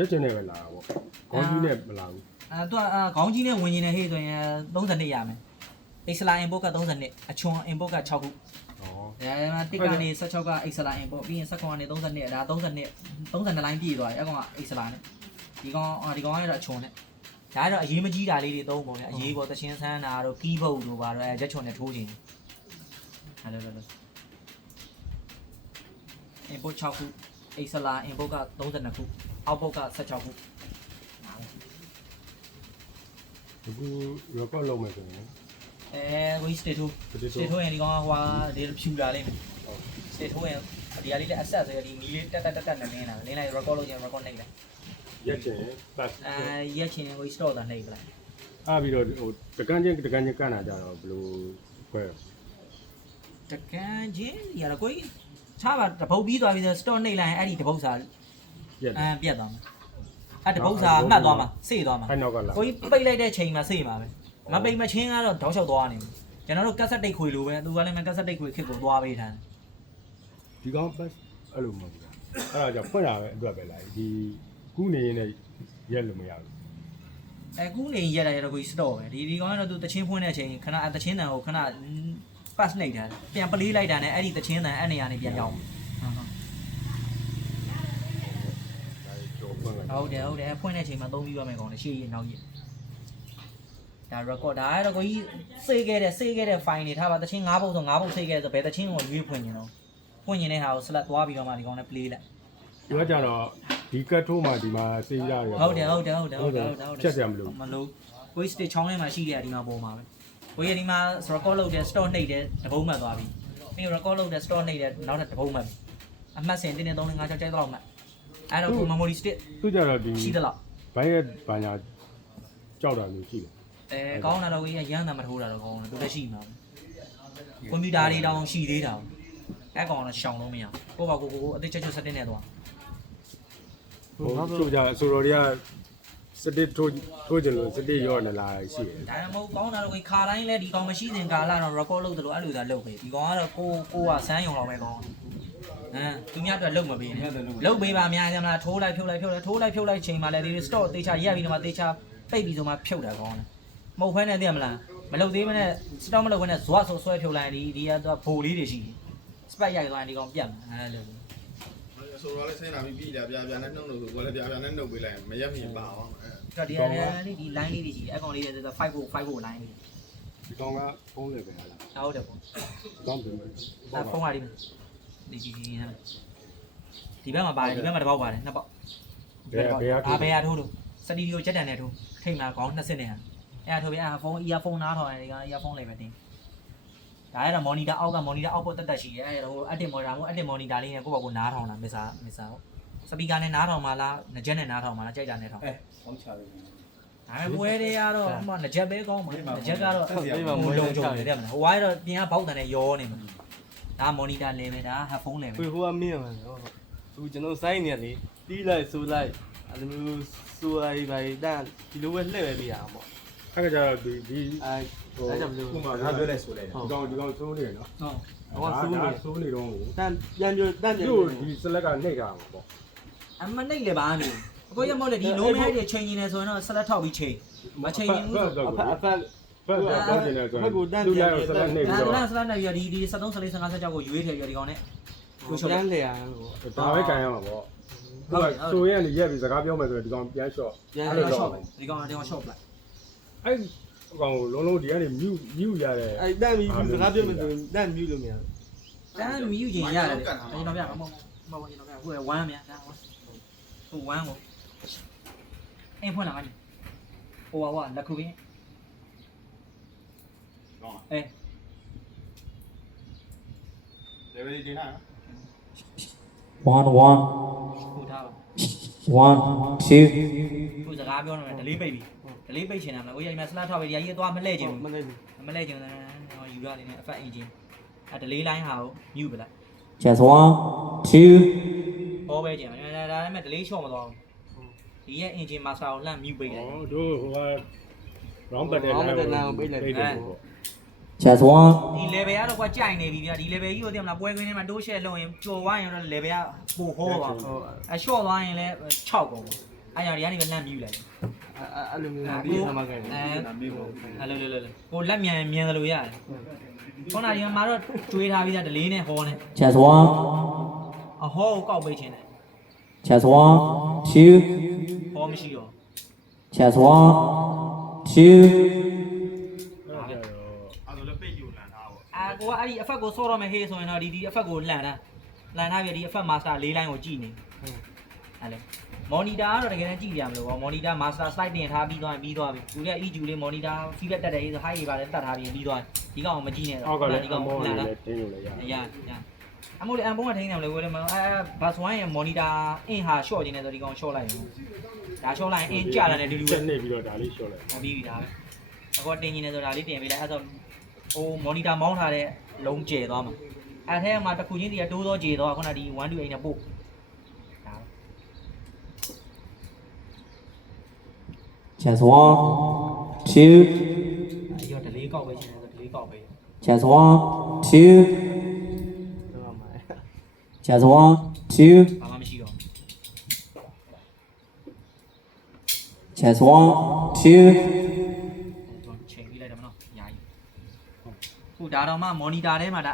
ချက်ချင်းနဲ့ပဲလာတာပေါ့ခေါင်းကြီးနဲ့မလာဘူး သူကခေါင်းကြီးနဲ့ဝင်ရင်လည်းဟေ့ဆိုရင်32ရမယ်အိဆလာအင်ပို့က32အချွန်အင်ပို့က6ခု ဟော ဒါမှတစ်ကနေ16ကအိဆလာအင်ပို့ပြီးရင်16ကနေ32ဒါ32လိုင်းပြည့်သွားတယ်အကောင်ကအိဆလာနဲ့ဒီကောင်ကတော့အချွန်နဲ့ဒါကတော့အရေးမကြီးတာလေးတွေသုံးပုံနဲ့အရေးပေါ်တချင်းဆန်းတာတို့ကီးဘုတ်တို့ပါတော့အဲရက်ချွန်နဲ့ထိုးခြင်းဟာလို့အင်ပို့6ခုအိဆလာအင်ပို့က32ခုအောက်ပုတ်က16ခု ဒီကူ record လုပ်မယ်ဆိုရင် ဝေးစတေထိုးရင်ဒီကောင်ကဟွာဒီဖြူလာလိမ့်မယ်စတေထိုးရင်ဒီဟာလေးလည်းအဆက်ဆိုရဒီမီလေးတက်နဲ့လင်းလာလင်းလိုက် record လုပ်ရင် record နှိပ်လိုက် ရက်ချင် plus ရက်ချင်ဝေး store တာနှိပ်လိုက် အားပြီးတော့ဟိုတကန်းချင်းကန့်တာကြတော့ဘယ်လိုခွဲ တကန်းချင်းဒီကတော့ကိုကြီးချပါတပုတ်ပြီးသွားပြီဆို store နှိပ်လိုက်ရင်အဲ့ဒီတပုတ်စာ ရက် ပြတ်သွားမှာအဲ့တပုတ်စာမှတ်သွားမှာစေ့သွားမှာ ခိုင်းနောက်ကလာ ကိုကြီးပိတ်လိုက်တဲ့ချိန်မှာစေ့မှာပဲမပိတ်မချင်းကတော့တောက်လျှောက်သွားနေတယ်ကျွန်တော်တို့ကက်ဆက်တိတ်ခွေလိုပဲသူကလည်းကက်ဆက်တိတ်ခွေခစ်ကိုသွားပေးထားတယ် ဒီကောင် plus အဲ့လိုမဟုတ်ဘူးအဲ့ဒါကြောင့်ဖွင့်တာပဲအတွက်ပဲလာဒီခုနေရင်လည်းရက်လို့မရဘူး အခုနေရက်တာရတော့ကိုကြီး store ပဲဒီကောင်ကတော့သူတချင်းဖွင့်တဲ့အချိန်ခဏတချင်းတန်ကိုခဏ pass နှိပ်ထားတယ်ပြန်ပလေးလိုက်တာနဲ့အဲ့ဒီတချင်းတန်အဲ့နေရာနေပြန်ရောက်ဟုတ်တယ်ဖွင့်တဲ့အချိန်မှာသုံးပြီးရမယ်ကောင်လေရှေ့ရနောက်ရဒါ record ဒါကတော့ကိုကြီးစေးခဲ့တဲ့ file တွေထားပါတချင်း9ပုတ်ဆို9ပုတ်စေးခဲ့ဆိုဘယ်တချင်းကိုရွေးဖွင့်နေတော့ဖွင့်နေတဲ့ဟာကို select သွားပြီးတော့မှဒီကောင်နဲ့ play လိုက် ဒီကကြတော့ဒီကတ်ထိုးမှဒီမှာစေးရတယ် ဟုတ်တယ် ဖြတ်စရာမလို မလို့ကိုကြီး stage ချောင်းထဲမှာရှိတဲ့ဒီမှာပုံမှာပဲကိုကြီးဒီမှာ record လုပ်တဲ့ store နှိပ်တဲ့တပုံးမှတ်သွားပြီပြီး record လုပ်တဲ့ store နှိပ်တဲ့နောက်တစ်တပုံးမှတ်ပြီအမှတ်စဉ်1 2 3 4 5 6 7 8တော့မှတ်အဲ့တော့ memory stick သူကြတော့ဒီ ရှိသလား ဘိုင်းရဲ့ဘာညာကြောက်တာမျိုးရှိတယ် ကောင်းတာတော့ကြီးရမ်းတာမထိုးတာတော့ကောင်းတယ်သူလည်းရှိမှာကွန်ပျူတာတွေတောင်ရှိသေးတာအဲ့ကောင်တော့ရှောင်လို့မရကိုပါကိုအသေးချက်ချက် setting နဲ့သွား ဟိုသူကြဆိုတော့တွေကစတစ်ထိုးကြလို့စတစ်ရောနေလာရှိတယ် ဒါမှမဟုတ်ကောင်းတာတော့ခါတိုင်းလဲဒီကောင်မရှိစဉ်ကာလတော့ record လုပ်တယ်လို့အဲ့လိုသာလုပ်ပဲဒီကောင်ကတော့ကိုကစမ်းရုံလောက်ပဲကောင်းသူများအတွက်လုပ်မပေးနဲ့လုပ်ပေးပါများကြမလားထိုးလိုက်ဖြုတ်လိုက်ချိန်မှလည်းဒီ store တေချာရက်ပြီးတော့မှတေချာပိတ်ပြီးဆိုမှဖြုတ်တာကောင်းတယ်မဟုတ်ဖဲနဲ့သိရမလားမလုပ်သေးမနဲ့ store မလုပ်ဘဲနဲ့ဇွတ်ဆိုဆွဲဖြုတ်လိုက်ဒီကတော့ဘိုလေးတွေရှိတယ် spike ရိုက်သွားရင်ဒီကောင်ပြတ်မှာအဲ့လိုဆိုတော့လည်းဆင်းလာပြီးပြီလားပြာနဲ့နှုတ်လို့ဆိုကိုလည်းပြာနဲ့နှုတ်ပေးလိုက်မရက်မြင်ပါအောင်တော့ဒီဒီ line လေးတွေရှိတယ်အကောင်လေးတွေ5 line လေး ဒီကောင်ကဖုန်းလေးပဲလား ဟုတ်တယ်ပေါ့ ကောင်းတယ်မယ် ဖုန်းပါလိမ့်ဒီဘက်မှာပါတယ်ဒီဘက်မှာတစ်ပေါက်ပါတယ်နှစ်ပေါက်ဘယ်ထိုးလို့စတီဒီယိုချက်တန်နဲ့ထိုးထိတ်မှာခေါင်း20နဲ့ဟာအဲ့ဒါထိုးပြီးဖုန်း earphone နားထောင်ရတယ်ဒီက earphone လေးပဲတင်ဒါရတော့ monitor အောက်က monitor output တက်ရှိရဲအဲ့ဒါဟို active monitor မို့ active monitor လေးနဲ့ကိုယ့်ဘာကိုနားထောင်တာမစ်စာဟုတ်စပီကာနဲ့နားထောင်ပါလားငကြက်နဲ့နားထောင်ပါလားကြိုက်တာနဲ့ထောင်ကောင်းချပြီဒါပေမဲ့ပွဲတွေကတော့အမှငကြက်ပဲကောင်းပါငကြက်ကတော့ဟိုလုံးကြုံနေတယ်မလားဟိုဝိုင်းတော့ပြင်ကဘောက်တန်နဲ့ရောနေမှာဒါ monitor လေးပဲဒါ headphone လေးပဲ ဟိုကမင်းရမှာနော်သူကျွန်တော်စိုင်းနေလေတီးလိုက်ဆိုလိုက်အဲ့လိုမျိုးဆိုလိုက်ပါတန်းဒီလိုပဲလှည့်ပဲပြရအောင်ပေါ့ အဲ့ကြတော့ဒီဟို အဲ့ကြောင့်မလို့ ခုမှငါပြောလိုက်ဆိုလိုက်ဒီကောင်စိုးနေနော် ဟုတ် စိုးနေတော့ တန်းပြန်ပြတန်းပြန် ဒီ select ကနှိပ်တာမှာပေါ့ အမနှိပ်လေပါနေအကိုရမောက်လေဒီ no man တွေချိန်နေဆိုရင်တော့ဆက်လက်ထောက်ပြီးချိန်မချိန်ရင်ဘူး အဖက် ဘယ်တော့နေလဲဆိုရင်သူလိုက် select နှိပ်ပြီးတော့ ဆက်လက်နေပြီးဒီ73 44 55 56ကိုရွေးထည့်ပြီးဒီကောင်နဲ့ ကိုရှော့ပြန်လေရဟို ဒါပဲကန်ရမှာပေါ့ဟုတ်ဆိုရင်လည်းရက်ပြီးစကားပြောမယ်ဆိုရင်ဒီကောင်ပြန် short အဲ့လို short ပဲဒီကောင်က short ပလိုက် အဲ့ကောင်လုံးလုံးဒီကနေ mute ရတဲ့ အဲ့တန်းပြီးစကားပြောမယ်ဆိုတန်းမြူလို့မရ တန်းမြူရင်ရတယ်ကျွန်တော်ပြမဟုတ်ကျွန်တော်ပြဟို1မြန်ဒါဟို1ကိုအင်းဖွင့်လာတယ်ဟိုဟာလက်ခုပင်းအေး လေဗယ်ဒီနာ 1 1ဟိုထားပါ 1 2ကိုစကားပြောနေတယ်ဒလေးပိတ်ပြီဒလေးပိတ်ချင်တယ်မလားကိုရည်မစလားထောက်ပြီဒီကြီးသွားမလှည့်ချင်ဘူးမလှည့်ချင်ယူရတယ်နဲ့ effect engine အဲဒလေးလိုင်းဟာကိုမြူပလိုက် just 1 2ဟောပဲကျင်ဒါပေမဲ့ဒလေးချော့မသွားဘူးဒီရဲ့ engine master ကိုလှမ်းမြူပိတ်လိုက် ဩတို့ဟိုက round button ကိုပိတ်လိုက်တယ် just 1ဒီ level ကတော့ကွာကြိုင်နေပြီဗျာဒီ level ကြီးကိုသိမလားပွဲကွင်းထဲမှာတိုးရှက်လုံးရင်ကြော်ဝိုင်းရင်တော့ level ကပိုဟောပါအ short သွားရင်လည်း6ကုန်အ အဲ့ကြောင့်ဒီကနေပဲလန့်မြူလိုက် အဲ့လိုမျိုးပြီးသမားကန် အဲ့လိုကိုလက်မြန်တယ်လို့ရတယ်ခေါင်းနာဒီမှာတော့ကျွေးထားပြီးသားဒလေးနဲ့ဟောနဲ့ Chess 1, အဟောကိုကောက်ပေးခြင်းတယ် Chess 1, 2, ဟောမရှိတော့ Chess 1, 2, အဲ့တော့ အဲ့ဒါလည်းပိတ်ယူလန်ထားပေါ့ အာကိုကအဲ့ဒီအဖက်ကိုစောတော့မယ်ဟေးဆိုရင်တော့ဒီအဖက်ကိုလန့်ထားပြီးဒီအဖက်မာစတာ၄လိုင်းကိုကြည့်နေအဲ့လေမော်နီတာကတော့တကယ်တမ်းကြည့်ကြမလို့ပေါ့မော်နီတာမာစတာ slide တင်ထားပြီးသွားပြီသူလည်း EQ လေးမော်နီတာ feedback တက်တယ်ဆို high ပါလဲတတ်ထားပြီးပြီးသွားဒီကောင်မကြည့်နဲ့ အောက်ကလည်း ဒီ အ ကောင် မော လန့် လေး တာ လည်းတင်းလို့လည်းရ ရအမို့လေအန်ဖုန်းကထိန်းတယ်လေဝယ်တယ်မအဲဘတ်1ရဲ့ monitor အင်ဟာ short ခြင်းနဲ့ဆိုဒီကောင် short လိုက်ရင်ဒါ short လိုက်ရင်အင်ကျလာတယ်တူတူပဲ ချက်နေပြီးတော့ဒါလေးရှော့လိုက် ဟောပြီးပြီဒါပဲအခုတင်ခြင်းနဲ့ဆိုဒါလေးတင်ပေးလိုက်အဲဆိုဟို monitor မောင်းထားတဲ့လုံးကျဲသွားမှာအဲထဲမှာတစ်ခုချင်းစီကတိုးသောကျဲသွားခုနဒီ128နဲ့ပို့ဒါ Chess 1, 2, အဲဒီတော့ delay ကောက်ပဲခြင်းနဲ့ဆို delay ကောက်ပဲ Chess 1, 2, တော့မှာ Chess 1, 2, ဘာမှမရှိတော့ Chess 1, 2, ချိန်ပြီးလိုက်တယ်မနော်ညာကြီးခုဒါတော့မှ monitor ထဲမှာဒါ